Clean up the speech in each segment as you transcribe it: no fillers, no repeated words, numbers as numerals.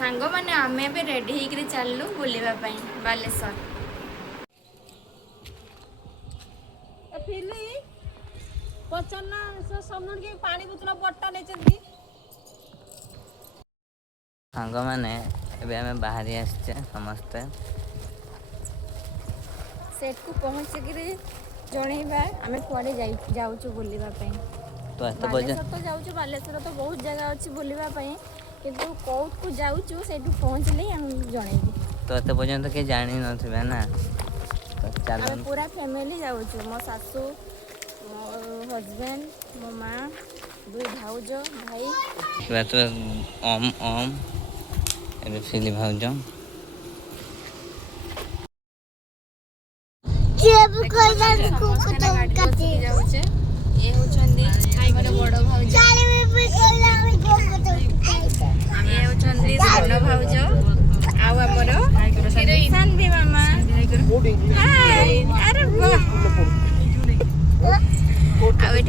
सांग मैंने आमे भी रेडी होकर चलू बुलवा बालेश्वर। सांग मैंने एबे बाहरी आसचे समस्ते सेठ को पहुँचिक जनइबा आम कुआड़े जाऊँ बुलवा तो एत बालेश्वर तो जाऊँ बालेश्वर तो बहुत जगह अच्छी बुलवाई किंतु कौट को जाऊँ से पहुँचले जनइबी। तो एत पर्यंत के जानी नथिबे ना तो चल आम पूरा फैमिली जाऊँ मो सासू मो हजबैंड मो माँ दुई भाउज भाई तो ओम ओम एबे फिली भाउज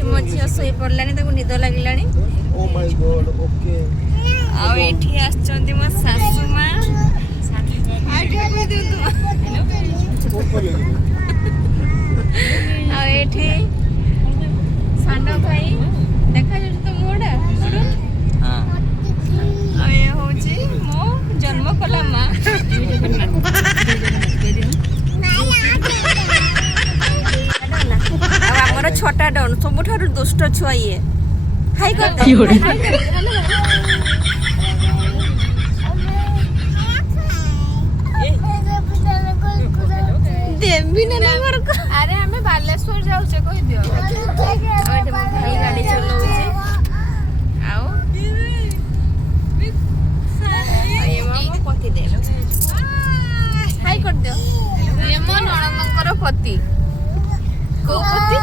मो झील शोई पड़ा निद लगे मो सासू माँ सान भाई देखा तो मोड़ा मो जन्म कला माँ आमर छोटा डन सब दुष्ट छुआ ये हाई देवी ना अरे आम बालेश्वर जाऊे कह दियो भाई गाड़ी चलाऊे पति दे हाई कर दियो ये मो नणंदर पति को पति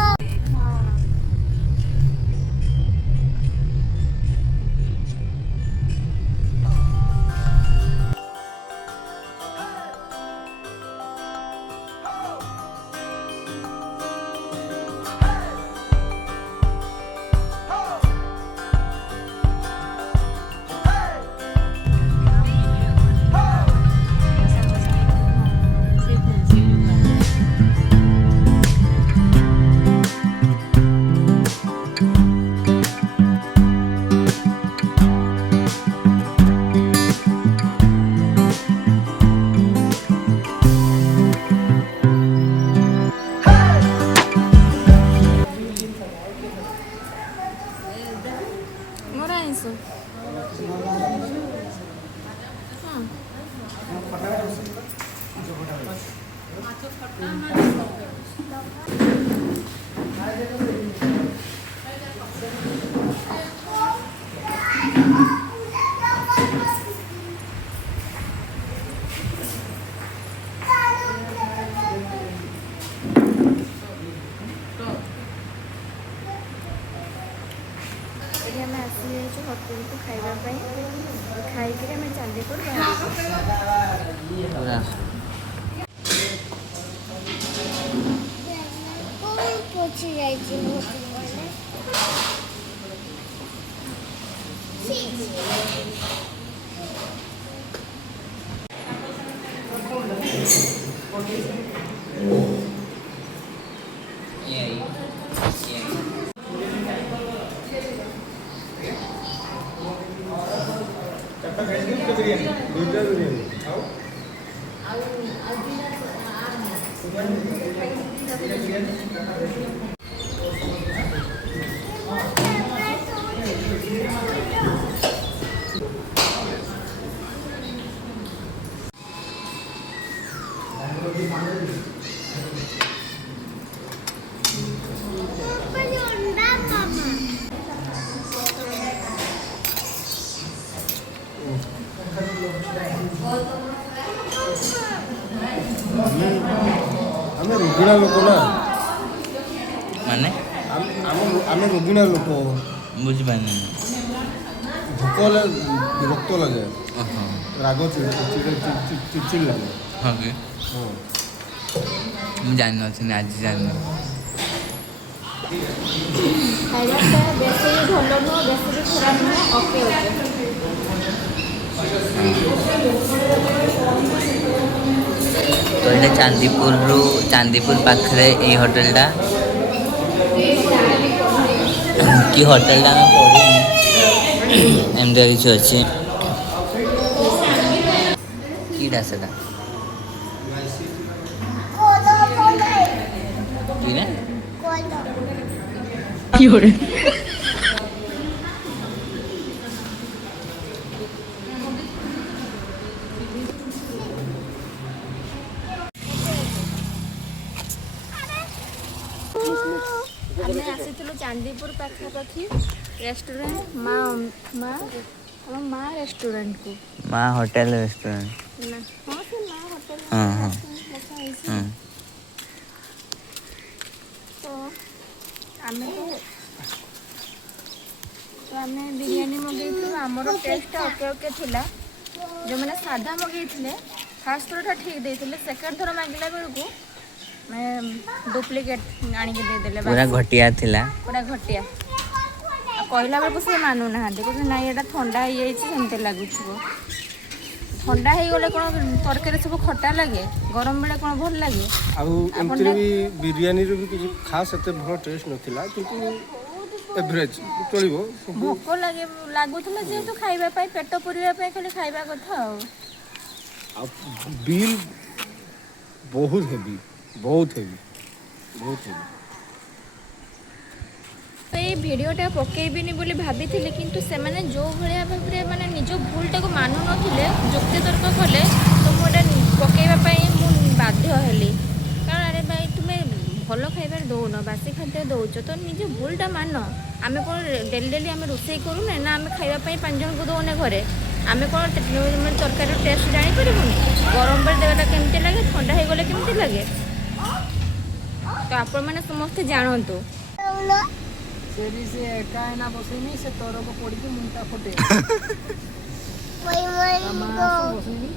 होटल को खाइबा खाई चली आम रोगिणा लोक ना माने आम रोगिणा लोक बुझिपारे भोक हेल्ले विरक्त लगे राग चिड़चिड़ लगे हाँ कि मुझे जान आज जान बेसी भल नुह बेसी खराब नुह ओके ओके होटेल चांदीपुर पाखे ये होटेलटा कि होटेलटा एमती किसी अच्छे कीटा से आमे आसीथिलु चांदीपुर पाखापाखी रेस्टोरेंट माँ रेस्टोरेंट को माँ होटेल रेस्टोरेंट ना हाँ से माँ होटेल हाँ, हाँ। तो आमे बिरयानी मगेइथिलु हमर टेस्ट ओके ओके थिला जो मैंने सादा मगेइथिले फर्स्ट थोड़ा ठीक देइथिले सेकंड थोड़ा मागिला बेलकू मैं डुप्लिकेट आनी के दे देले पूरा घटिया थिला पूरा घटिया कहला बेलू से मानु ना कहते ना ये ठंडा हो जाती लगुच ठंडा हो गले कौन तरकारी सब खटा लगे गरम बेले कौन भल लगे आमती भी बिरयानी भी किसी खास एत भल टेस्ट नाला कि एवरेज चलो भोक लगे लगुला जेहेतु खाइबा पेट पूरा खाली खाइबा कथा बिल बहुत हेवी बहुत हेवी बहुत हेवी तो ये भिडटा पकेबी बोली भाभी किंतु से माने जो भाया भाव में माने निज भूलटा को मानु नथिले जुक्ति तर्क कले तो मुझे पकेबाई मुझे बाध्य हेली कारण अरे भाई तुम्हें भल खाइबार दौन बासी खाद्य दौच तो निज भूलटा मान आम कौन डेली डेली आम रोसे करूने ना आम खाइबाई 5 जन को दौने घरे आम कौन तरकारी टेस्ट जापर गरम बेले देवाटा केमती लगे ठंडा हो गले केमती लगे तो आपण मैंने समस्ते जानतु से एका ना बसैनी से तोर को पड़ी के मुंटा फटे बसैनी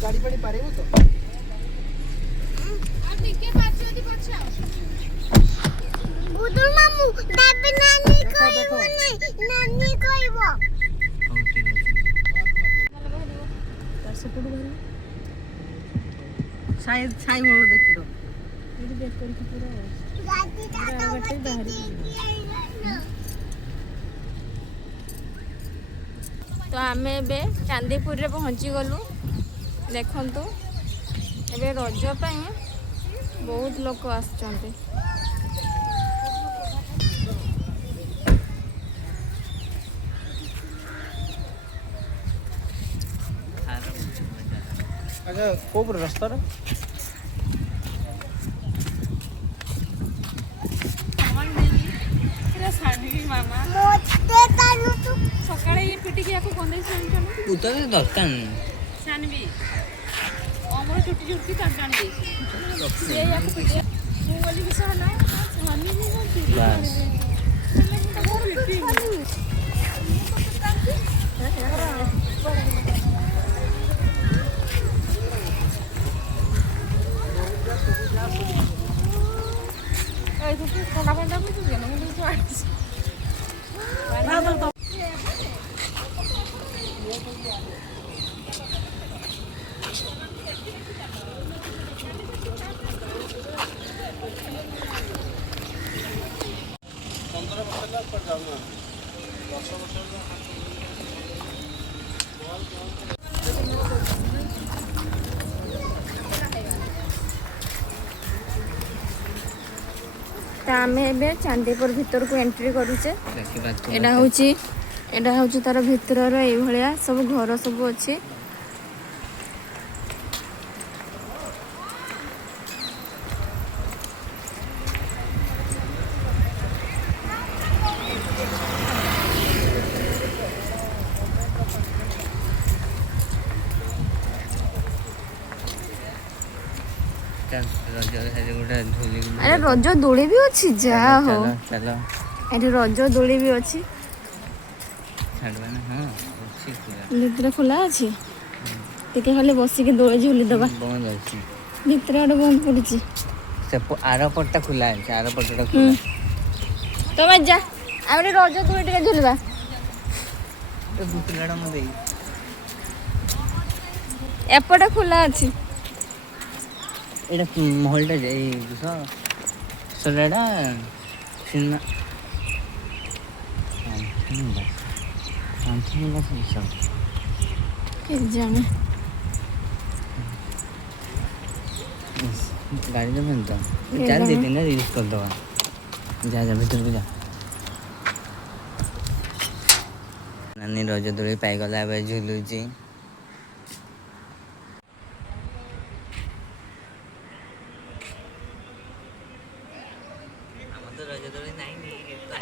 गाड़ी पड़ी पारे तो बुदुर मामू दाबे नानी कहबो नै नानी कहबो शायद छाई मोड़ देखिरो तो आम ए चांदीपुर रे पहुँची गलु देखंतु एबे रज ପାଇଁ बहुत लोक आछंती अच्छा को रास्ता रे मामा मोते तालु तू सकाळे ये पिटी के याको बंदै छन उतर दरकार सानबी अमर छुट्टी छुट्टी कर जान दे ये याको पिटी मु बोली कि सहना हनी नहीं बस ए तू थोड़ा बंदा कुछ गया ना मुझे स्वागत तो आम ए चांदीपुर भितर को एंट्री करुचे देखिबा तू एटा हूँ तार भितर ये सब घर सब अच्छे चल रज हेरी गोटे झूली अरे रज दोली भी अच्छी जा हो चलो ये रज दोली भी अच्छी छाड़बा ना हाँ अच्छी पूरा भितर खोला अच्छी टिके खाली बसिक दोली झूली दबा बंद अछि भितर आड़े बंद पड़ी से आर पटटा खुला अछि आर पटटा खुला तो मत जा आमरे रज दोली टिके झूलबा ए बुतलाडा म देई एपटे खोला अच्छी एटा महलटा जाई दुस सोडाडा सिनेमा जाने गाड़ी तो बंद तो चल दे दिन रील्स कर दो जा जा भीतर को जा नानी रज दोली पाई गला बे झुलुची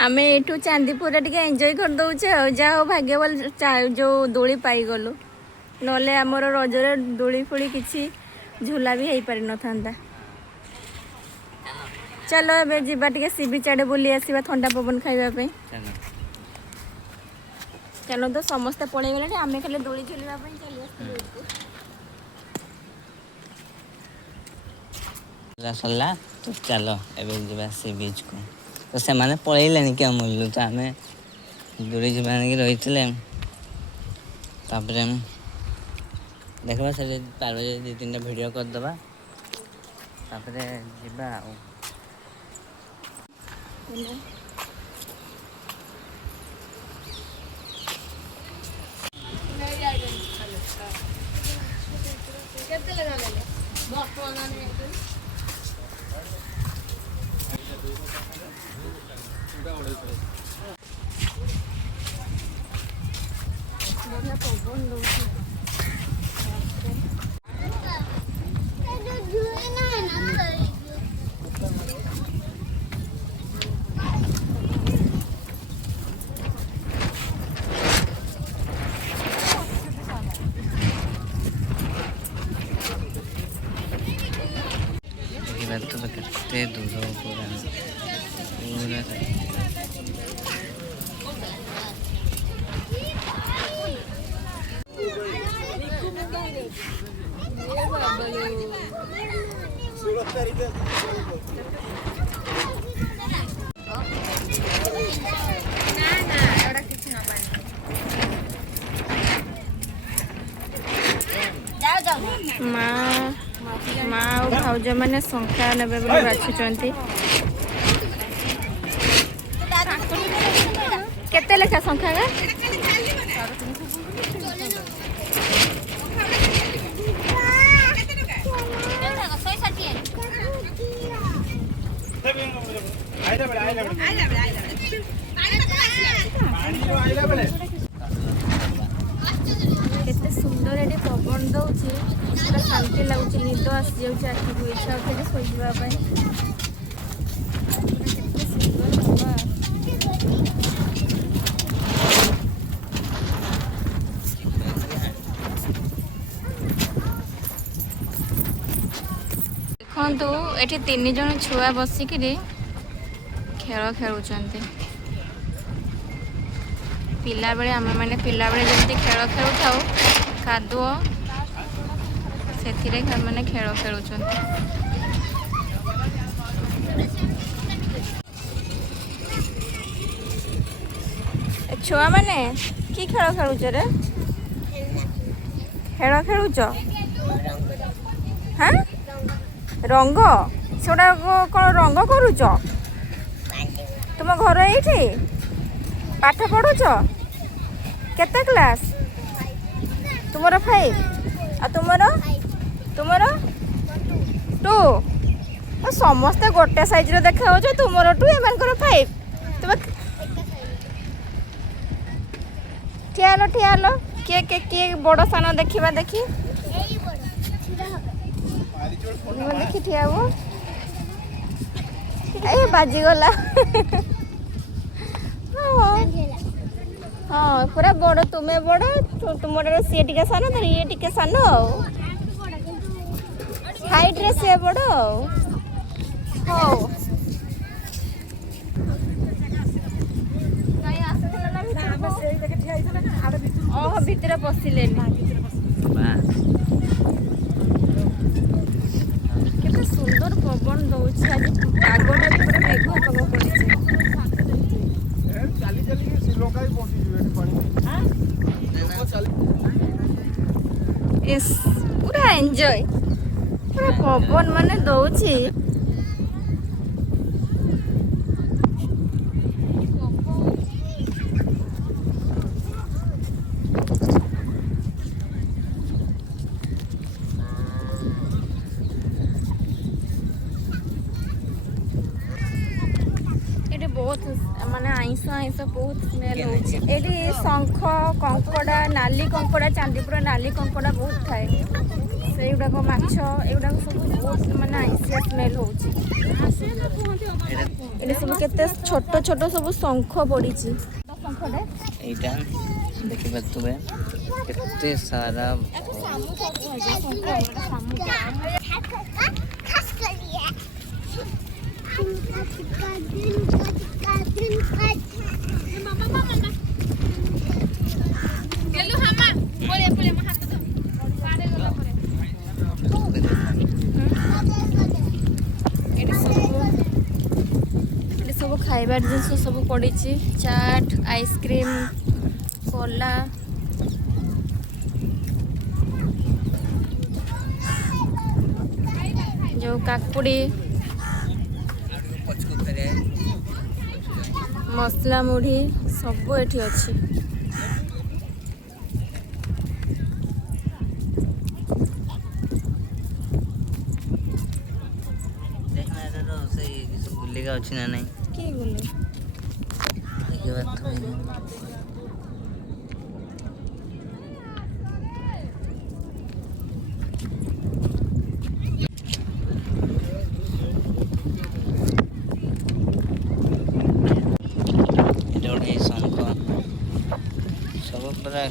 आमे एठू चांदीपुर टिके एंजॉय कर दउछे जा हो भाग्य बोल जो दोली पाई गलो नले हमर रजरे दोली फोली किछि झूला भी हेई पारि न थांदा चलो एबे जिबा टिके सी बीच आडे बुली आसीबा ठंडा पवन खाइबा पे चलो चलो तो समस्त पळै गेले आमे खाली दोली झुलिबा पे चली आस्ते सरला तो चलो एबे जिबा सी बीच को तो से माने पळैलेनी के मुल्लु तो आमे दूरी जीवान के रहितले तापरे देखबा से पारबे दो तीन वीडियो कर दबा तापरे जिबा तो कितने दूर हो पूरा माँ और भाउज मैंने संख्या नेबे बोली बाछुचंती केते लेखा संख्या गा केते सुंदर एटी पवन दउची पूरा शांति लगुच निद आसी जाऊँ आखि को इच्छा होते शोवा देखु ये 3 जन छुआ बसिक खेल खेलुंट पिला बेले आम मैंने पिला बेले जमी खेल खेलु थाउ कादुओ से मैंने खेल खेलुंट छुआ मैंने कि खेल खेलुच रे खेल खेलुच हाँ रंग सेटा कौन रंग करुच तुम घर ये पाठ पढ़ुच केते क्लास तुमर 5 आ तुमर 2 सब ସମସ୍ତେ ଗୋଟେ ସାଇଜ୍ର ଦେଖାଯାଉଛ, ତୁମର 2 ଏମାନଙ୍କର 5। ତୁମେ ଠିଆ ହେଲ କିଏ ବଡ଼ ସାନ ଦେଖିବା ଦେଖି ଦେଖି ଠିଆ ହବ। ଏ ବାଜିଗଲା। ହଁ ପୁରା ବଡ଼, ତୁମେ ବଡ଼, ତୁମର ସିଏ ଟିକେ ସାନ, ତାର ଇଏ ଟିକେ ସାନ ଆଉ ହାଇଟ୍ରେ ସିଏ ବଡ଼ ଆଉ। ହଉ ଭିତରେ ପଶିଲେନି। କେତେ ସୁନ୍ଦର ପବନ ଦଉଛି ଆଜି, ପାଗଟା ବି ପୁରା ମେଘୁଆ ପାଗ କରିଛି। ଇସ୍ ପୁରା ଏନ୍ଜୟ, ପୁରା ପବନ ମାନେ ଦଉଛି। ଏଠି ବହୁତ ମାନେ ଆଇଁଷ ବହୁତ ସ୍ମେଲ୍ ହେଉଛି। ଏଠି ଶଙ୍ଖ, କଙ୍କଡ଼ା, ନାଲି କଙ୍କଡ଼ା, ଚାନ୍ଦିପୁର ନାଲି କଙ୍କଡ଼ା ବହୁତ ଥାଏ। ସେଇଗୁଡ଼ାକ ମାଛ ଏଗୁଡ଼ାକ ସବୁ ବହୁତ ମାନେ ଆଇଁଷିଆ ସ୍ମେଲ୍ ହେଉଛି। ଏଠି ସବୁ କେତେ ଛୋଟ ଛୋଟ ସବୁ ଶଙ୍ଖ ପଡ଼ିଛି। ଶଙ୍ଖଟେ ଏଇଟା ଦେଖିପାରୁଥିବେ କେତେ ସାରା ସବୁ ଖାଇବାର ଜିନିଷ ସବୁ ପଡ଼ିଛି। ଚାଟ୍, ଆଇସ୍କ୍ରିମ୍, କଲା, ଯେଉଁ କାକୁଡ଼ି, ମସଲା ମୁଢ଼ି ସବୁ ଏଠି ଅଛି। ଗୁଲିକା ଅଛି ନା ନାଇଁ କିଏ ଗଲେ? ଦେଖିପାରୁଥିବେ। ପୁରା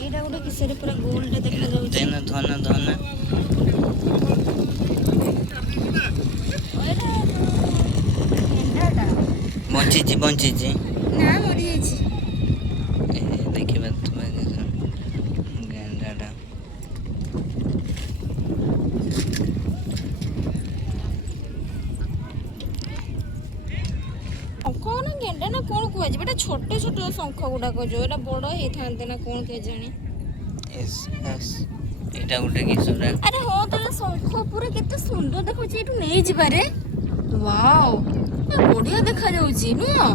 ଏଇଟା ଗୋଟେ କିସରେ ପୁରା ଗୋଲଟେ ଦେଖାଯାଉଛି। ଧନ ବଞ୍ଚିଛି ନା ମରିଯାଇଛି। ଦେଖିପାରୁଥିବେ ଗେଣ୍ଡାଟା। ଶଙ୍ଖ ନା ଗେଣ୍ଡା ନା କଣ କୁହାଯିବ? ଏଟା ଛୋଟ ଛୋଟ ଶଙ୍ଖ ଗୁଡାକ, ଯୋଉ ଏଟା ବଡ ହେଇଥାନ୍ତେ ନା କଣ କେଜାଣି। ଏଇଟା ଗୋଟେ କିଶୋରା। ଆରେ ହଁ ତାର ଶଙ୍ଖ ପୁରା କେତେ ସୁନ୍ଦର ଦେଖାଉଛି। ଏଠୁ ନେଇଯିବାରେ ୱାଓ, ବଢିଆ ଦେଖାଯାଉଛି ନୁହଁ?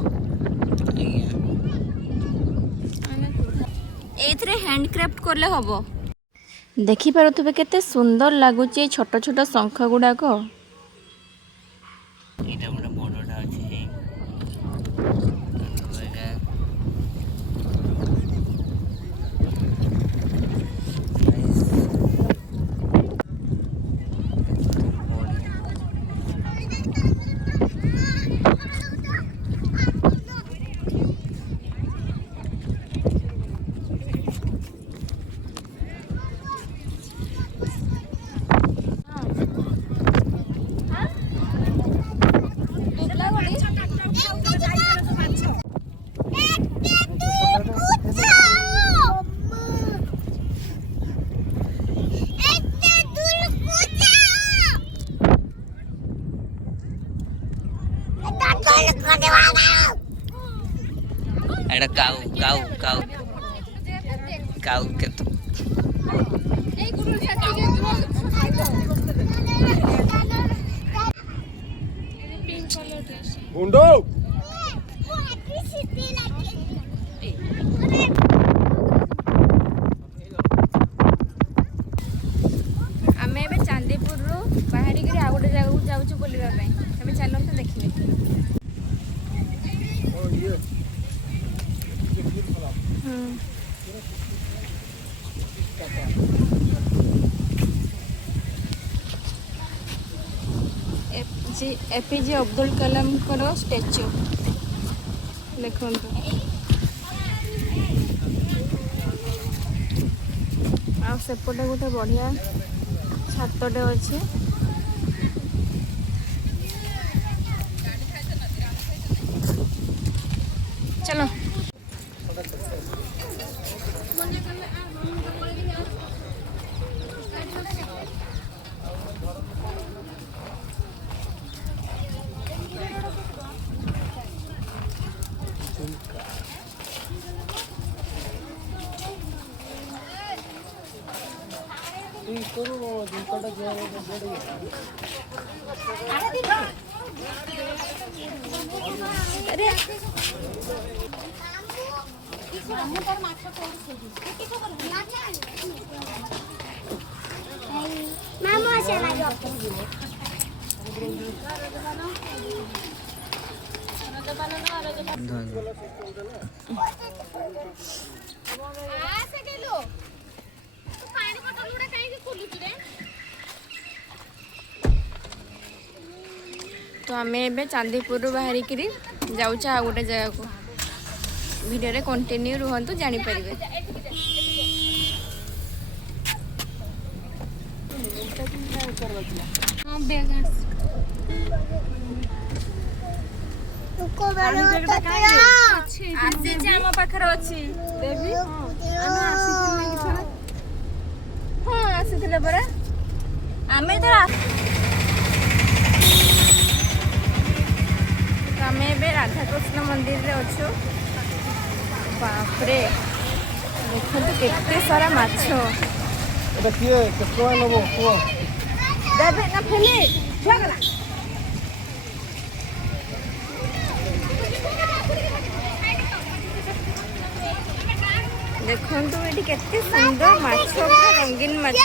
ଏଇଥିରେ ହ୍ୟାଣ୍ଡକ୍ରାଫ୍ଟ କଲେ ହବ। ଦେଖିପାରୁଥିବେ କେତେ ସୁନ୍ଦର ଲାଗୁଛି ଏଇ ଛୋଟ ଛୋଟ ଶଙ୍ଖ ଗୁଡାକ। ଏଇଟା ଗୋଟେ ବଡଟା ଅଛି। ଏଇଟା କାଉ କେତେ ଗୁଣ୍ଡୁ ଆମେ ଏବେ ଚାନ୍ଦିପୁରରୁ ବାହାରିକିରି ଆଉ ଗୋଟେ ଜାଗାକୁ ଦେଖିବେ। एपीजे अब्दुल कलामଙ୍କର ଷ୍ଟାଚ୍ୟୁ ଦେଖନ୍ତୁ। ଆଉ ସେପଟେ ଗୋଟେ ବଢ଼ିଆ ଛାତଟେ ଅଛି। चलो अरे मामू आसे लागो आसे गेलो तू पानी बोतल उडा काहे के खोलुछ रे। तो आम ए चांदीपुर बाहरिक जाऊँ आ गोटे जगह को वीडियो कंटिन्यू रुहतु जानीपर। पाखर अच्छी हाँ आसी परा आम तो आम ए राधाकृष्ण मंदिर रे अच्छु। बापरे देखो केते सारा माछ देबे ना फेले छगला देखंतु एठी केते सुंदर माछ रंगीन माछ।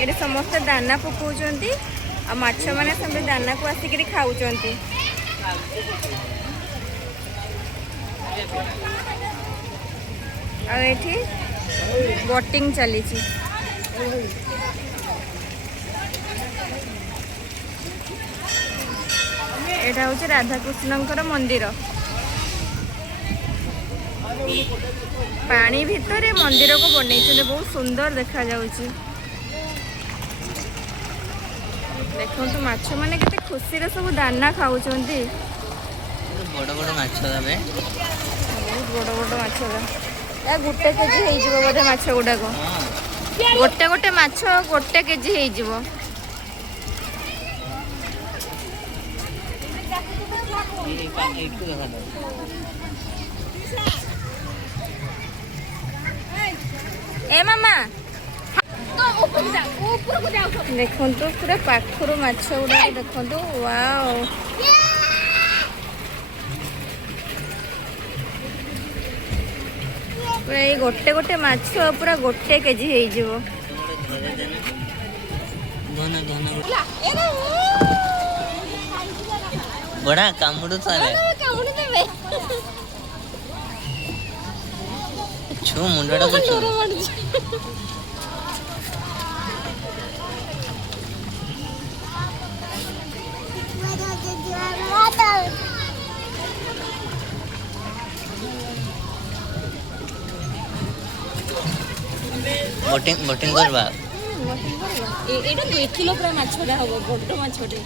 ये समस्त दाना पकाउछंती आ माछ माने सब दाना को आसिक खाउछंती। आ एठी बोटिंग चली। एटा हूँ राधाकृष्ण मंदिर पानी भितर मंदिर को बनई बहुत सुंदर देखा जाउची। देखो माछ माने केते खुशी रे सब दाना खाउछंती। बड़ बड़ माछ दाबे बहुत बड़ बड़ माछ या गोटे केजी हेई जिवो बोधे माछ गुडा को गोटे गोटे माछ गोटे केजी हेई जिवो। ए मामा देखो पूरा पाखर माछ गुड़ा देखो। वाओ पूरा ये गोटे गोटे माछ पूरा गोटे केजी हेई जिवो। बड़ा कामुडू ताले छु मुंडा को छु बोटिंग करबा एटा 2 किलो पूरा माछडा हबो गोटो माछडे।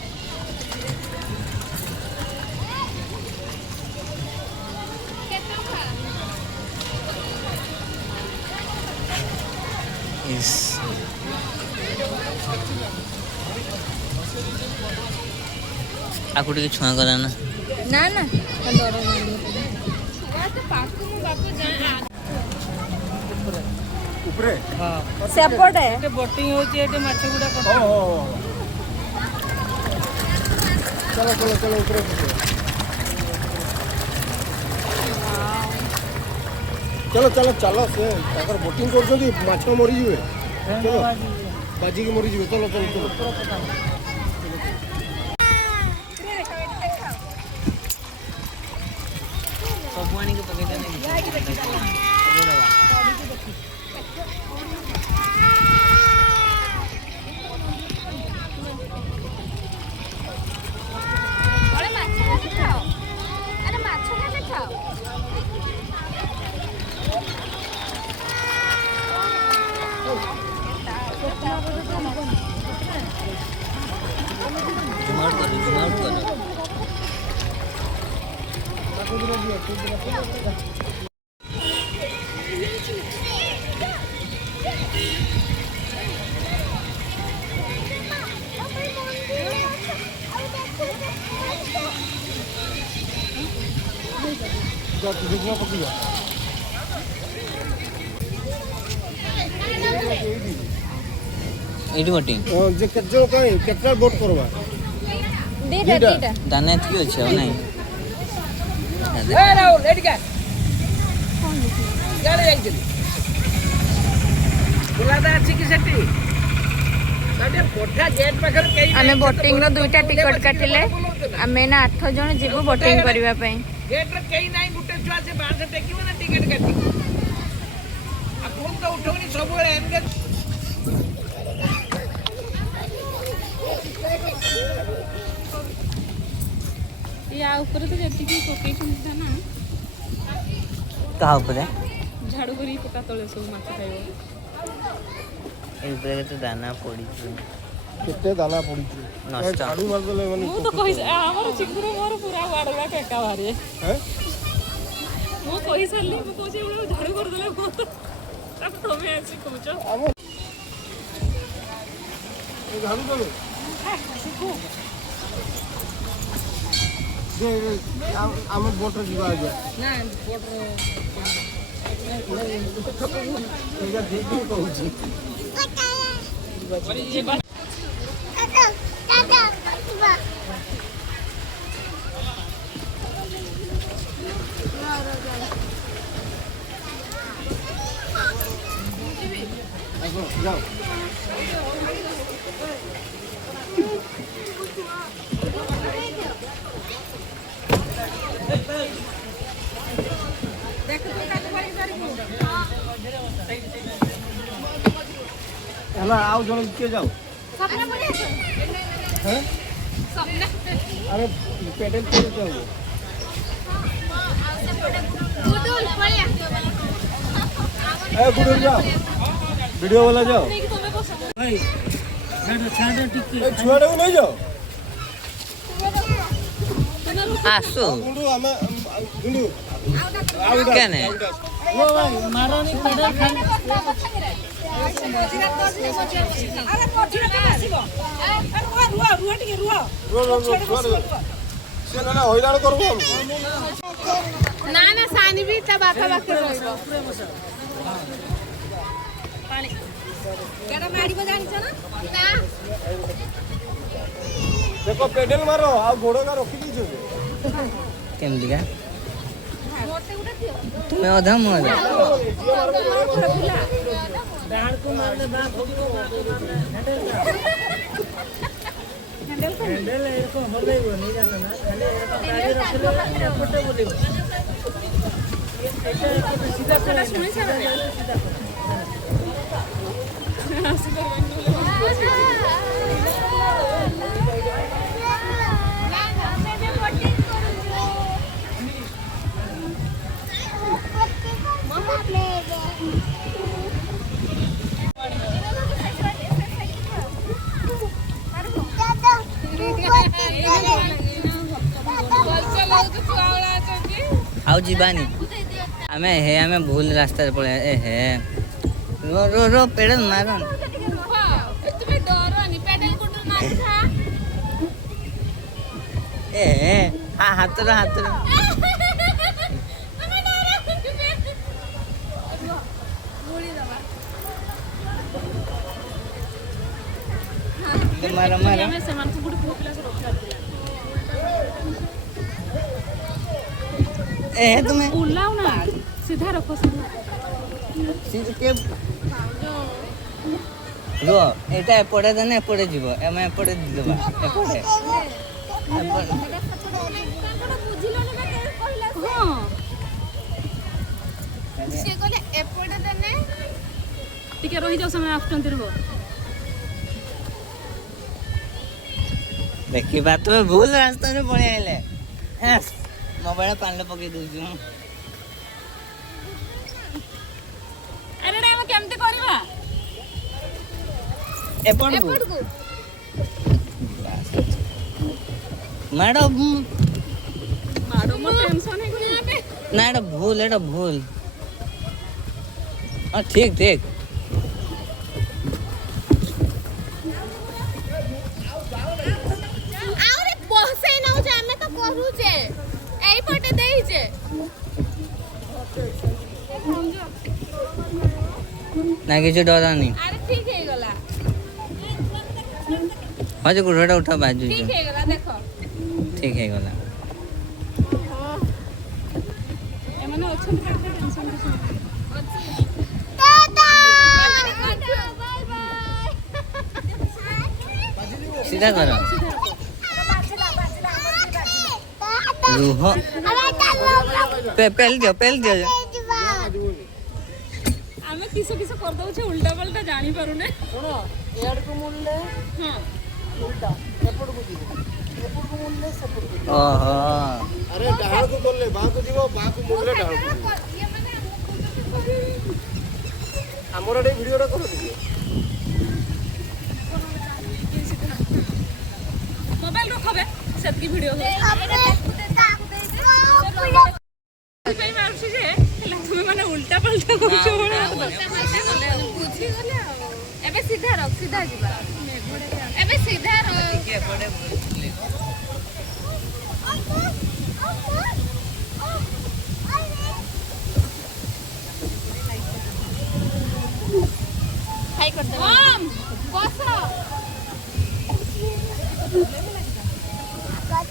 इस आकुटी छुआ करा ना ना ना डर नहीं छुआ तो पाक मु बाप जा ऊपर हां सेपट है एटे बोटिंग होची एटे माछ गुडा ओ चलो चलो चलो ऊपर चलो चलो चलो से अगर बोटिंग कर माछ मरी जुए चलो ବାଜିକି ମରିଯିବେ। ଚଲ ଚଲ ଚଲ। ସବୁ ଆଣିକି ପକେଇଦେଲେ ବଳେ ମାଛ ଖାଲି ଖାଅ। ଆରେ ମାଛ ଖାଲି ଖାଅ। ଜୁମ୍ ଆଉଟ୍ କର। ଏଇଠି ବୋଟିଂ ଯେ କେତେ ଜଣ କାଇଁ କେତେଟା ବୋଟ୍ କରବା? ଦିଟା ଦିଟା। ଦାନା ଏତିକି ଅଛି ଆଉ ନାହିଁ। ରାହୁଲ ଏଠିକା ଗାଡ଼ି ଯାଇଥିଲି ପିଲାଟା ଅଛି କି ସେଠି ପଠା ଗେଟ୍ ପାଖରେ କେହି ଆମେ ବୋଟିଂର 2ଟା ଟିକଟ କାଟିଲେ। ଆମେ ନା 8 ଜଣ ଯିବୁ ବୋଟିଂ କରିବା ପାଇଁ। ଗେଟ୍ରେ କେହି ନାହିଁ। ଗୋଟେ ଛୁଆ ସେ ବାହାରେ ଟେକିବ ନା ଟିକେଟ୍ କାଟିବ। ଆଉ ଫୋନ୍ ତ ଉଠଉନି ସବୁବେଳେ ଏନଗେଜ୍। ୟା ଉପରେ ତ ଯେତିକି ପକେଇଛନ୍ତି ନା କାହା ଉପରେ? ଝାଡୁ କରି ପକା ତଳେ ସବୁ ମାଛ ଖାଇବ। ଏଇ ଉପରେ କେତେ ଦାନା ପଡ଼ିଛି। କେତେ ଦାନା ପଡ଼ିଛି ନଷ୍ଟ। ଝାଡ଼ୁ ମାରିଦେଲେ ମାନେ ମୁଁ ତ କହିଛି ଆମର ଚିଙ୍ଗୁଡ଼ି ମୋର ପୁରା ୱାଡ଼ୁଆ ଏକା ବାହାରେ। ହେଁ? ମୁଁ କହିସାରିଲି ମୁଁ କହୁଛି ଝାଡୁ କରିଦେଲେ ବହୁତ ତମେ ଆସି କହୁଛ ଆମ ଝାଡ଼ୁ ଦେବେ ଯେ ଆମେ ବୋଟ୍ରେ ଯିବା ଆଜ୍ଞା। ନା ବୋଟ୍ର ସେଇଟା ଠିକ୍ ହିଁ କହୁଛି। ଯାଅ ହେଲା ଆଉ ଜଣେ କିଏ ଯାଉ? ହେଁ? ଆରେ ପେଡେଲ କରି ଯାଉ। ଏ ଗୁଡୁ ଯାଅ ଭିडिଓ वाला ଯାଅ। ଏ ଛୁଆଟାକୁ ନେଇଯାଅ। ଆସୁ ଗୁଣ୍ଡୁ ଆମେ ଗୁଣ୍ଡୁ କେନେ ମାରନି ପେଡାଲ ଖାଲି ସେ ନା ହଇରାଣ କରିବ। ନା ନା ସାନି ବି ତା ପାଖା ପାଖି ରହିବ। ଦେଖ ପେଡେଲ ମାର ଆଉ ଗୋଡ଼ ଗା ରଖିଦେଇଛ। କେମିତିକା ତୁମେ ଅଧା ମୁଁ ଅଧା। ଡାହାଣକୁ ମାରିଲେ ବାଁ ଖୋଜିବ ହ୍ୟାଣ୍ଡେଲ ଏରକମ ହଲେଇବନି ଜାଣ ନା ଖାଲି ଗାଡ଼ି ରଖିଲେ ଏପଟେ ବୁଲିବ। ସିଧା ଶୁଣି ଆଉ ଯିବାନି ଆମେ ଭୁଲ ରାସ୍ତାରେ ପଳେଇବା। ଏ ହେ रो ପେଡଲ ମାରନ। তুমি ডরনি পেডাল কোটর মাথা ଏ ହାତର ମାର ଆମେ ସେମାନଙ୍କୁ ଗୋଟେ ପୁଅ ପିଲାକୁ ରଖିବାର ଥିଲା। ଏ ତୁମେ ବୁଲାଉ ନା ସିଧା ରଖ ସିଧା। ରୁହ ଏଇଟା ଏପଟେ ଦେନେ ଏପଟେ ଯିବ ଆମେ ଏପଟେ ଦେବା ଏପଟେ ହଁ ସେ କହିଲେ ଏପଟେ ଦେନେ ଟିକେ ରହିଯାଉ ସେମାନେ ଆସୁଛନ୍ତି ରୁହ। ଦେଖିବା ତୁମେ ଭୁଲ ରାସ୍ତାରେ ପଳେଇ ଆଇଲେ ମୋବାଇଲ ପାଣିରେ ପକେଇ ଦଉଛୁ। ଆରେ ଏଇଟା ଆମେ କେମିତି କରିବା? ଏପଟକୁ ଏପଟକୁ ମ୍ୟାଡମ ମାଡ ମୋ ଟେନସନ ହେଇଗଲାଣି। ନା ଏଟା ଭୁଲ ହଁ ଠିକ ଠିକ ଆହୁରି ବସେଇ ନଉଛେ ଆମେ ତ କରୁଛେ ଏଇପଟେ ଦେଇଛେ ନା କିଛି ଡରାନି ଆରେ ଠିକ ହେଇଗଲା ହଁ ଯେ ଗୋଡ଼ଟା ଉଠା ବାଜୁଛୁ ଠିକ ହେଇଗଲା ଦେଖ ଠିକ ହେଇଗଲା। ଏମାନେ ଅଛନ୍ତି ପାଖରେ ଟେନସନ କିଛି ନାହିଁ। ସିଧା କର ରୁହ ପେଲ ଦିଅ ଆମେ କିସ କରିଦଉଛେ ଉଲ୍ଟା ପାଲ୍ଟା ଜାଣି ପାରୁନେ। ଶୁଣ ଇଆଡ଼କୁ ମୁଣ୍ଡଲେ ହଁ ଉଲ୍ଟା ଏପଟକୁ ଯିବ ଏପଟକୁ ମୁଣ୍ଡଲେ ସେପଟକୁ ଯିବ। ଓହୋ ଆରେ ଡାହାଣକୁ ଗଲେ ବାଁକୁ ଯିବ ବାଁକୁ ମୁଣ୍ଡରେ ଡାହାଣକୁ ଯିବ। ଆମର ଏଠି ଭିଡ଼ିଓଟା କର ଟିକେ ମୋବାଇଲ ରଖବେ ସେତିକି ଭିଡିଓ ମାରୁଛି ଯେ ହେଲେ ତୁମେ ମାନେ ଉଲ୍ଟା ପାଲ୍ଟା କରୁଛ ବୁଝିଗଲେ ଆଉ ଏବେ ସିଧା ରଖ ସିଧା ଯିବା ଏବେ ସିଧା ରଖ ହାଇ କରିଦେବା ବସ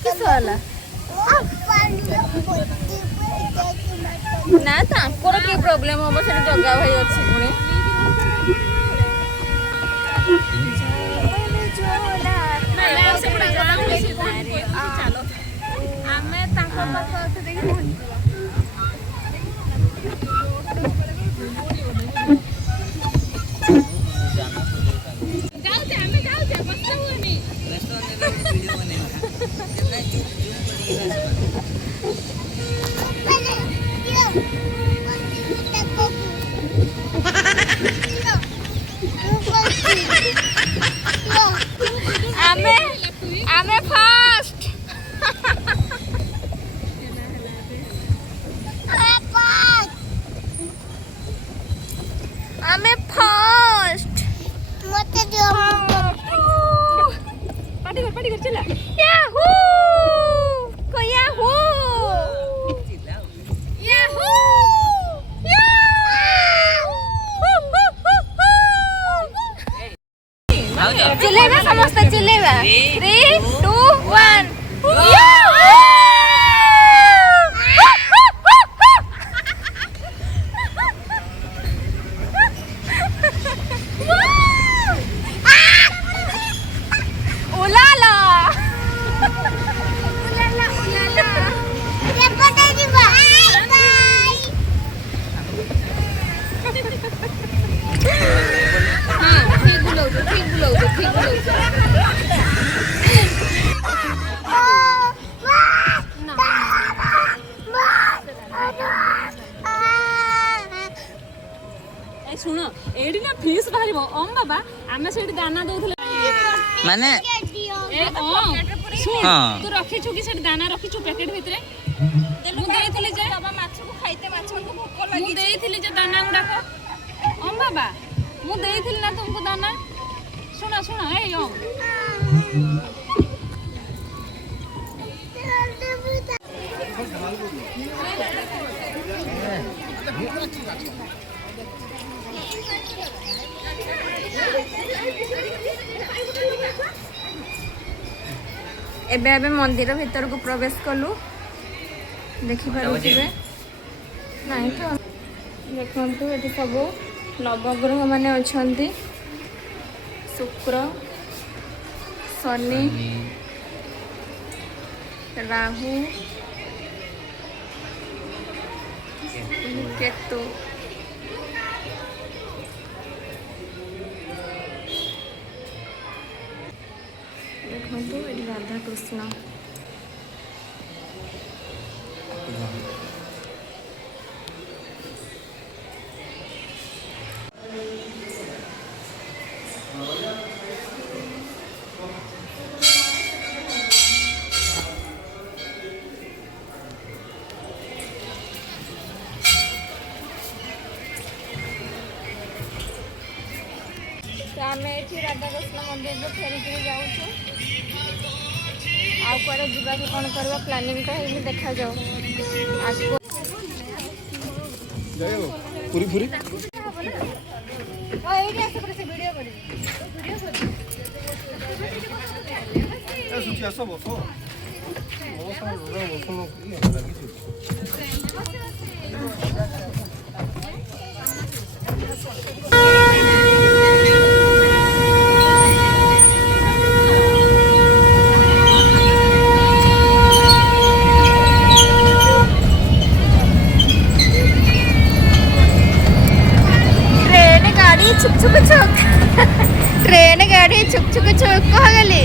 କିସ ହେଲା ନା ତାଙ୍କର କି ପ୍ରୋବ୍ଲେମ ହବ ସେଠି ଜଗା ଭାଇ ଅଛି ପୁଣି ଆମେ ତାଙ୍କ ପାଖ ଦେଖି ଯାଉଛେ ଆମେ ଯାଉଛେ ବ୍ୟସ୍ତ ହୁଏନି ଆମେ ফার্স্ট ଆମେ ফার্স্ট মতে দিও পার্টি কর চলা ইয়াহু কয়াহু ইয়াহু চিল্লাইবা সমস্ত চিল্লাইবা 3 2 1 শুଣ ଏଇଠି ନା ଫିସ୍ ବାହାରିବ ଅମ୍ ବାବା ଆମେ ସେଇଠି ଦାନା ଦଉଥିଲେ ମାନେ ଶୁଣ ହଁ। ତୁ ରଖିଛୁ କି ସେଠି ଦାନା ରଖିଛୁ ପ୍ୟାକେଟ ଭିତରେ ମୁଁ ଦେଇଥିଲି ଯେ ମାଛକୁ ଖାଇତେ ମାଛକୁ ଭୋକ ମୁଁ ଦେଇଥିଲି ଯେ ଦାନା ଗୁଡାକ ଅମ୍ ବାବା ମୁଁ ଦେଇଥିଲି ନା ତୁମକୁ ଦାନା ଶୁଣ ଏଇ ଅମ୍ ଏବେ ଆମେ ମନ୍ଦିର ଭିତରକୁ ପ୍ରବେଶ କଲୁ ଦେଖିପାରୁଥିବେ ନାଇଁ ତ ଦେଖନ୍ତୁ ଏଠି ସବୁ ନବଗ୍ରହ ମାନେ ଅଛନ୍ତି शुक्र शनि राहु केतु देखो ये राधा कृष्ण आम ये राधाकृष्ण मंदिर को फेरिकी जाऊँ आउ कड़े जावा कौन करवा प्लानिंग तो है देखा जाओ आज पूरी पूरी ଆସ ବସ छुक छुक छुक ट्रेन गाड़ी छुक छुक छुक कह गली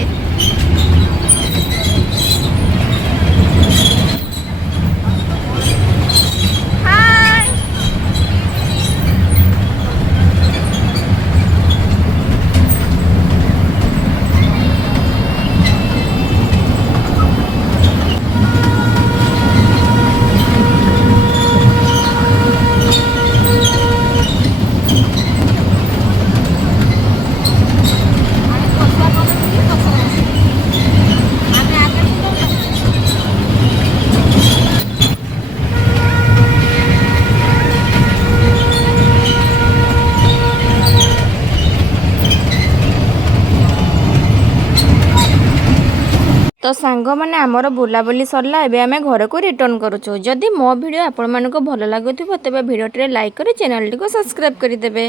तो सांग मैंने आमर बुलाबुली सरला एबे आमे घर को रिटर्न करूँ जदि मो वीडियो आपण मानक भल लगुथिबो तेबे वीडियो टे लाइक करी चैनल टी को सब्सक्राइब करी देबे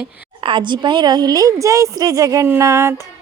आज पई रहिली जय श्री जगन्नाथ।